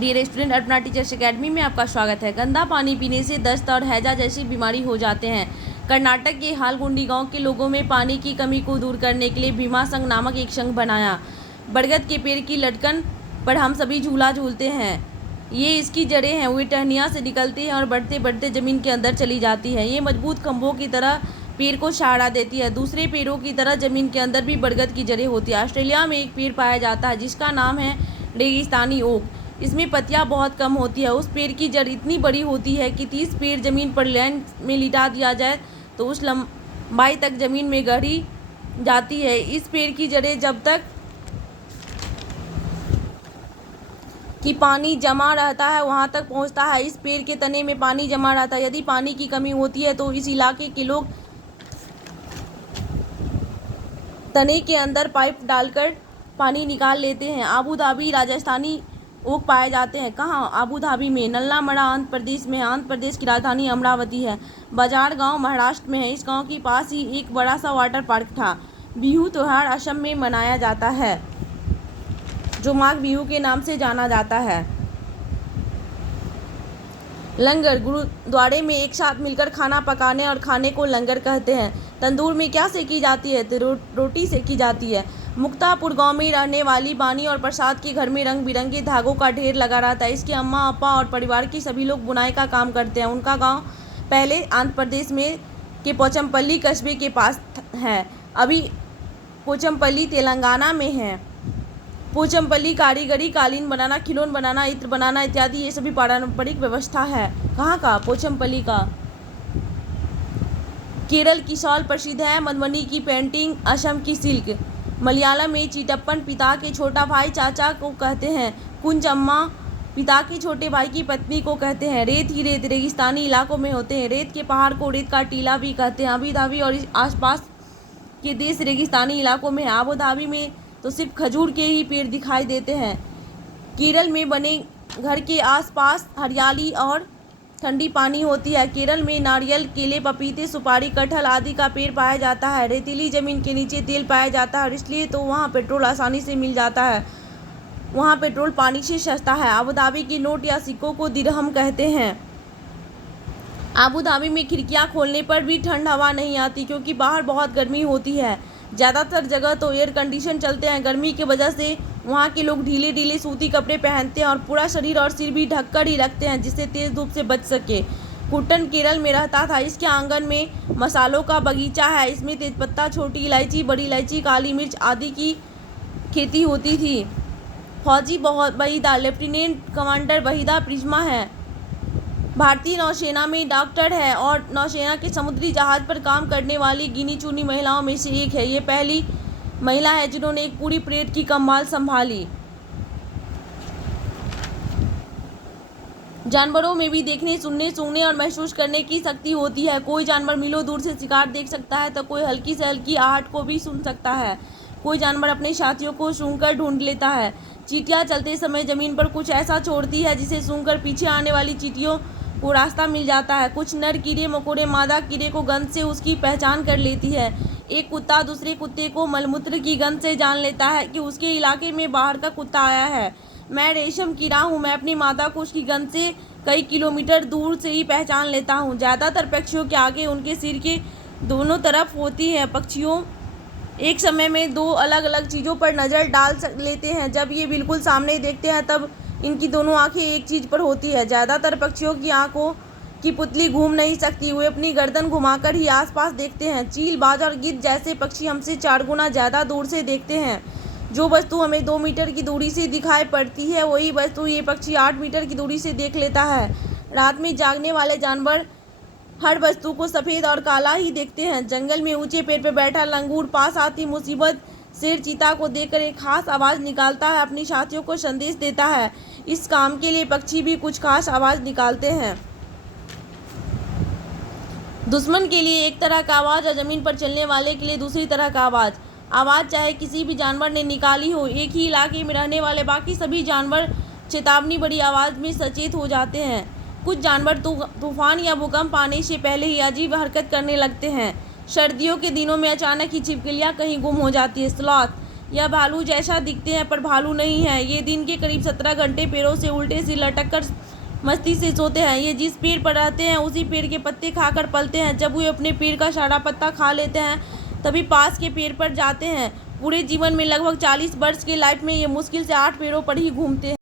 Dear student, अपना teachers academy में आपका स्वागत है। गंदा पानी पीने से दस्त और हैजा जैसी बीमारी हो जाते हैं। कर्नाटक के हालगुंडी गांव के लोगों में पानी की कमी को दूर करने के लिए भीमा संघ नामक एक संघ बनाया। बरगद के पेड़ की लटकन पर हम सभी झूला झूलते हैं। ये इसकी जड़ें हैं, वे टहनियाँ से निकलती हैं और बढ़ते बढ़ते ज़मीन के अंदर चली जाती है। ये मजबूत खंभों की तरह पेड़ को सहारा देती है। दूसरे पेड़ों की तरह ज़मीन के अंदर भी बरगद की जड़ें होती है। ऑस्ट्रेलिया में एक पेड़ पाया जाता है जिसका नाम है रेगिस्तानी ओक। इसमें पत्तियां बहुत कम होती है। उस पेड़ की जड़ इतनी बड़ी होती है कि 30 पेड़ ज़मीन पर लाइन में लिटा दिया जाए तो उस लंबाई तक ज़मीन में गहरी जाती है। इस पेड़ की जड़ें जब तक कि पानी जमा रहता है वहाँ तक पहुँचता है। इस पेड़ के तने में पानी जमा रहता है। यदि पानी की कमी होती है तो इस इलाके के लोग तने के अंदर पाइप डालकर पानी निकाल लेते हैं। आबू धाबी राजस्थानी ओक पाए जाते हैं। कहाँ? आबू धाबी में। नल्लामड़ा आंध्र प्रदेश में। आंध्र प्रदेश की राजधानी अमरावती है। बाजार गांव महाराष्ट्र में है। इस गांव के पास ही एक बड़ा सा वाटर पार्क था। बिहू त्यौहार असम में मनाया जाता है जो माघ बिहू के नाम से जाना जाता है। लंगर, गुरुद्वारे में एक साथ मिलकर खाना पकाने और खाने को लंगर कहते हैं। तंदूर में क्या सेकी जाती है? तो रोटी सेकी जाती है। मुक्तापुर गांव में रहने वाली बानी और प्रसाद के घर में रंग बिरंगे धागों का ढेर लगा रहता है। इसके अम्मा अपा और परिवार के सभी लोग बुनाई का काम करते हैं। उनका गांव पहले आंध्र प्रदेश में के पोचमपल्ली कस्बे के पास है, अभी पोचमपल्ली तेलंगाना में है। पोचमपल्ली कारीगरी, कालीन बनाना, खिलौन बनाना, इत्र बनाना इत्यादि ये सभी पारंपरिक व्यवस्था है। कहाँ का? पोचमपल्ली का। केरल की शॉल प्रसिद्ध है। मधुबनी की पेंटिंग, असम की सिल्क। मलयालम में चिटप्पन पिता के छोटा भाई चाचा को कहते हैं। कुंजम्मा पिता के छोटे भाई की पत्नी को कहते हैं। रेत ही रेत रेगिस्तानी इलाकों में होते हैं। रेत के पहाड़ को रेत का टीला भी कहते हैं। अबू धाबी और आसपास के देश रेगिस्तानी इलाकों में है। आबू धाबी में तो सिर्फ खजूर के ही पेड़ दिखाई देते हैं। केरल में बने घर के आसपास हरियाली और ठंडी पानी होती है। केरल में नारियल, केले, पपीते, सुपारी, कटहल आदि का पेड़ पाया जाता है। रेतीली जमीन के नीचे तेल पाया जाता है और इसलिए तो वहाँ पेट्रोल आसानी से मिल जाता है। वहाँ पेट्रोल पानी से सस्ता है। आबू धाबी के नोट या सिक्कों को दिरहम कहते हैं। आबू धाबी में खिड़कियाँ खोलने पर भी ठंड हवा नहीं आती क्योंकि बाहर बहुत गर्मी होती है। ज़्यादातर जगह तो एयर कंडीशन चलते हैं। गर्मी की वजह से वहाँ के लोग ढीले ढीले सूती कपड़े पहनते हैं और पूरा शरीर और सिर भी ढककर ही रखते हैं जिससे तेज़ धूप से बच सके। कुट्टन केरल में रहता था। इसके आंगन में मसालों का बगीचा है। इसमें तेजपत्ता, छोटी इलायची, बड़ी इलायची, काली मिर्च आदि की खेती होती थी। फौजी Waheeda, lieutenant commander Waheeda Prisma है। भारतीय नौसेना में डॉक्टर है और नौसेना के समुद्री जहाज पर काम करने वाली गिनी चुनी महिलाओं में से एक है। ये पहली महिला है जिन्होंने एक पूरी परेड की कमान संभाली। जानवरों में भी देखने, सुनने, सूंघने और महसूस करने की शक्ति होती है। कोई जानवर मीलों दूर से शिकार देख सकता है तो कोई हल्की से हल्की आहट को भी सुन सकता है। कोई जानवर अपने साथियों को सूंघकर ढूंढ लेता है। चींटियां चलते समय जमीन पर कुछ ऐसा छोड़ती है जिसे सूंघकर पीछे आने वाली चींटियों को रास्ता मिल जाता है। कुछ नर कीड़े मकोड़े मादा कीड़े को गंध से उसकी पहचान कर लेती है। एक कुत्ता दूसरे कुत्ते को मलमूत्र की गंध से जान लेता है कि उसके इलाके में बाहर का कुत्ता आया है। मैं रेशम कीड़ा हूँ। मैं अपनी मादा को उसकी गंध से कई किलोमीटर दूर से ही पहचान लेता हूँ। ज़्यादातर पक्षियों के आगे उनके सिर के दोनों तरफ होती है। पक्षियों एक समय में दो अलग अलग चीज़ों पर नज़र डाल लेते हैं। जब ये बिल्कुल सामने देखते हैं तब इनकी दोनों आंखें एक चीज़ पर होती है। ज़्यादातर पक्षियों की आंखों की पुतली घूम नहीं सकती। वे अपनी गर्दन घुमाकर ही आसपास देखते हैं। चील, बाज और गिद्ध जैसे पक्षी हमसे 4 गुना ज़्यादा दूर से देखते हैं। जो वस्तु हमें 2 मीटर की दूरी से दिखाई पड़ती है वही वस्तु ये पक्षी 8 मीटर की दूरी से देख लेता है। रात में जागने वाले जानवर हर वस्तु को सफ़ेद और काला ही देखते हैं। जंगल में ऊंचे पेड़ पर बैठा लंगूर पास आती मुसीबत शेर चीता को देखकर एक खास आवाज़ निकालता है, अपनी साथियों को संदेश देता है। इस काम के लिए पक्षी भी कुछ खास आवाज़ निकालते हैं। दुश्मन के लिए एक तरह का आवाज़ और ज़मीन पर चलने वाले के लिए दूसरी तरह का आवाज़ चाहे किसी भी जानवर ने निकाली हो, एक ही इलाके में रहने वाले बाकी सभी जानवर चेतावनी बड़ी आवाज़ में सचेत हो जाते हैं। कुछ जानवर तूफान या भूकंप आने से पहले ही अजीब हरकत करने लगते हैं। सर्दियों के दिनों में अचानक ही छिपकलियाँ कहीं गुम हो जाती है। स्लॉथ यह भालू जैसा दिखते हैं पर भालू नहीं है। ये दिन के करीब 17 घंटे पेड़ों से उल्टे से लटक कर मस्ती से सोते हैं। ये जिस पेड़ पर रहते हैं उसी पेड़ के पत्ते खाकर पलते हैं। जब वे अपने पेड़ का सारा पत्ता खा लेते हैं तभी पास के पेड़ पर जाते हैं। पूरे जीवन में लगभग 40 वर्ष के लाइफ में ये मुश्किल से 8 पेड़ों पर ही घूमते हैं।